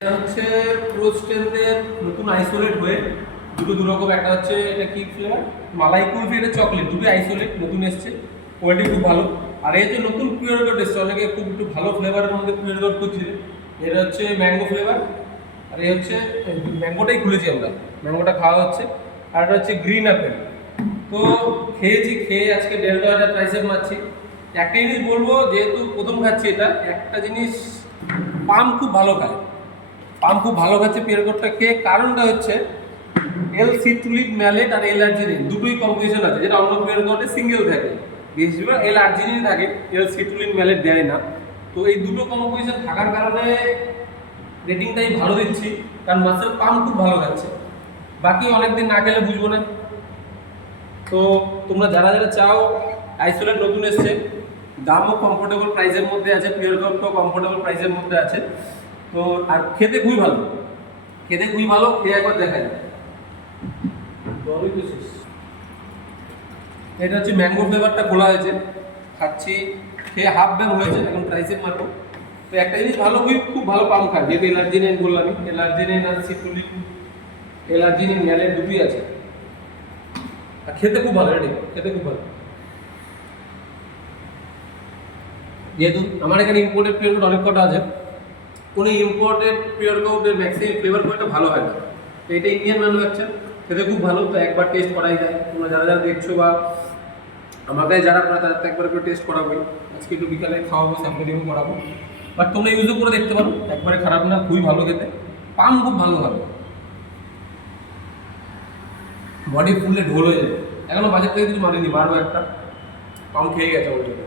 এটা হচ্ছে প্রো স্ট্রেন্থের নতুন আইসোলেট হয়ে দুটো রকম, একটা হচ্ছে এটা কি ফ্লেভার মালাই কুলফি, এটা চকলেট, দুটো আইসোলেট নতুন এসছে, কোয়ালিটি খুব ভালো। আর এই যে নতুন পিওর গোল্ড এসছে, অনেকে খুব একটু ভালো ফ্লেভারের মধ্যে পিওর গোল্ড খুঁজছিলেন। এটা হচ্ছে ম্যাঙ্গো ফ্লেভার, আর এই হচ্ছে ম্যাঙ্গোটাই খুলেছি আমরা, ম্যাঙ্গোটা খাওয়া হচ্ছে। আর এটা হচ্ছে গ্রিন অ্যাপেল। তো খেয়ে আজকে 1,500 ট্রাইসেপ মারছি। একটা জিনিস বলবো, যেহেতু প্রথম খাচ্ছি এটা, একটা জিনিস পাম খুব ভালো খায়, পাম খুব ভালো খাচ্ছে পিওর গোল্ডটা খেয়ে। কারণটা হচ্ছে এল সিট্রুলিক ম্যালেট আর এল আর্জিনিন দুটোই কম্পোজিশন আছে, যেটা অন্য পিওর গোল্ডে সিঙ্গেল থাকে, বেশিরভাগ এল আর্জিনিন থাকে, এল সিট্রুলিক ম্যালেট দেয় না। তো এই দুটো কম্পোজিশন থাকার কারণে রেটিংটাই ভালো দিচ্ছি, কারণ মাসেল পাম খুব ভালো খাচ্ছে। বাকি অনেকদিন না খেলে বুঝবো না। তো তোমরা যারা যারা চাও, আইসোলেট নতুন এসছে, দামও কমফোর্টেবল প্রাইসের মধ্যে আছে, পিওর গোল্ডটাও কমফোর্টেবল প্রাইসের মধ্যে আছে। তো আর খেতে খুবই ভালো, খেয়ে একবার দেখায়। এটা হচ্ছে ম্যাঙ্গো ফ্লেভারটা খোলা হয়েছে, খাচ্ছি, খেয়ে হাফ ব্যাগ হয়েছে, এখন ট্রাইসেপ মারবো। তো একটা জিনিস ভালো, খুব ভালো পাম খায়, যেহেতু এলার্জিনিন বললাম, এলার্জিনিন আর সিট্রুলিক, এলার্জিনিন ম্যালেট দুটোই আছে। আর খেতে খুব ভালো, খেতে খুব ভালো। যেহেতু আমার এখানে ইম্পোর্টেড পিওর গোল্ড অনেক কটা আছে, কোনো ইম্পোর্টেড পিওর গোল্ডের ম্যাক্সিমাম ফ্লেভার কোয়ালিটি ভালো হয় না। তো এটা ইন্ডিয়ান ম্যানুফ্যাকচার, খেতে খুব ভালো। তো একবার টেস্ট করাই যায়, তোমরা যারা যারা দেখছো বা আমার কাছে যারা করা, তাদের একবার করে টেস্ট করাবোই। আজকে একটু বিকালে খাওয়াবো, স্যাম্পলিংও করাবো। বাট তোমরা ইউজও করে দেখতে পারো, একবারে খারাপ না, খুবই ভালো খেতে। পাম খুব ভালো হবে, বডি ফুলে ঢোল হয়ে যাবে। এখনো বাজার থেকে কিছু মারিনি, মারবো একটা, পাম খেয়ে গেছে অলরেডি।